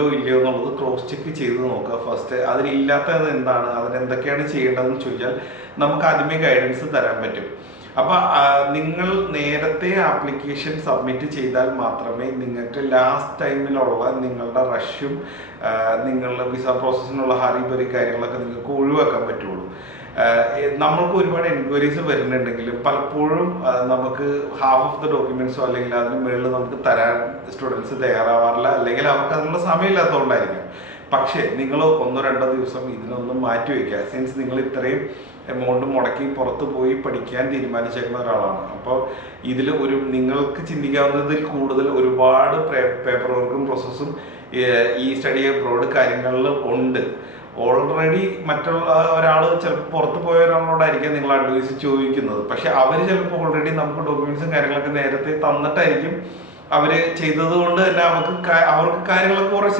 ഇല്ലയോ എന്നുള്ളത് cross check ചെയ്ത് നോക്കുക ഫസ്റ്റ്. അതിലില്ലാത്തത് എന്താണ്, അതിനെന്തൊക്കെയാണ് ചെയ്യേണ്ടതെന്ന് ചോദിച്ചാൽ നമുക്ക് ആദ്യമേ ഗൈഡൻസ് തരാൻ പറ്റും. അപ്പൊ നിങ്ങൾ നേരത്തെ ആപ്ലിക്കേഷൻ സബ്മിറ്റ് ചെയ്താൽ മാത്രമേ നിങ്ങൾക്ക് ലാസ്റ്റ് ടൈമിലുള്ള നിങ്ങളുടെ റഷും നിങ്ങളുടെ വിസ പ്രോസസ്സിനുള്ള ഹറിബറി കാര്യങ്ങളൊക്കെ നിങ്ങൾക്ക് ഒഴിവാക്കാൻ പറ്റുള്ളൂ. നമ്മൾക്ക് ഒരുപാട് എൻക്വയറീസ് വരുന്നുണ്ടെങ്കിലും പലപ്പോഴും നമുക്ക് ഹാഫ് ഓഫ് ദ ഡോക്യുമെന്റ്സോ അല്ലെങ്കിൽ അതിന് മുകളിൽ നമുക്ക് തരാൻ സ്റ്റുഡൻസ് തയ്യാറാവാറില്ല, അല്ലെങ്കിൽ അവർക്ക് അതിനുള്ള സമയമില്ലാത്തതുകൊണ്ടായിരിക്കും. പക്ഷേ നിങ്ങൾ 1-2 ദിവസം ഇതിനൊന്നും മാറ്റി വയ്ക്കുക. സിൻസ് നിങ്ങൾ ഇത്രയും എമൗണ്ട് മുടക്കി പുറത്ത് പോയി പഠിക്കാൻ തീരുമാനിച്ചേക്കുന്ന ഒരാളാണ്. അപ്പോൾ ഇതിൽ നിങ്ങൾക്ക് ചിന്തിക്കാവുന്നതിൽ കൂടുതൽ ഒരുപാട് പേപ്പർ വർക്കും പ്രോസസ്സും ഈ സ്റ്റഡി അബ്രോഡ് കാര്യങ്ങളിൽ ഉണ്ട്. ഓൾറെഡി മറ്റുള്ള ഒരാൾ ചിലപ്പോൾ പുറത്ത് പോയ ഒരാളോടായിരിക്കും നിങ്ങൾ അഡ്വൈസ് ചോദിക്കുന്നത്. പക്ഷെ അവർ ചിലപ്പോൾ ഓൾറെഡി നമുക്ക് ഡോക്യുമെന്റ്സും കാര്യങ്ങളൊക്കെ നേരത്തെ തന്നിട്ടായിരിക്കും അവർ ചെയ്തത് കൊണ്ട് തന്നെ അവർക്ക് കാര്യങ്ങളൊക്കെ കുറേ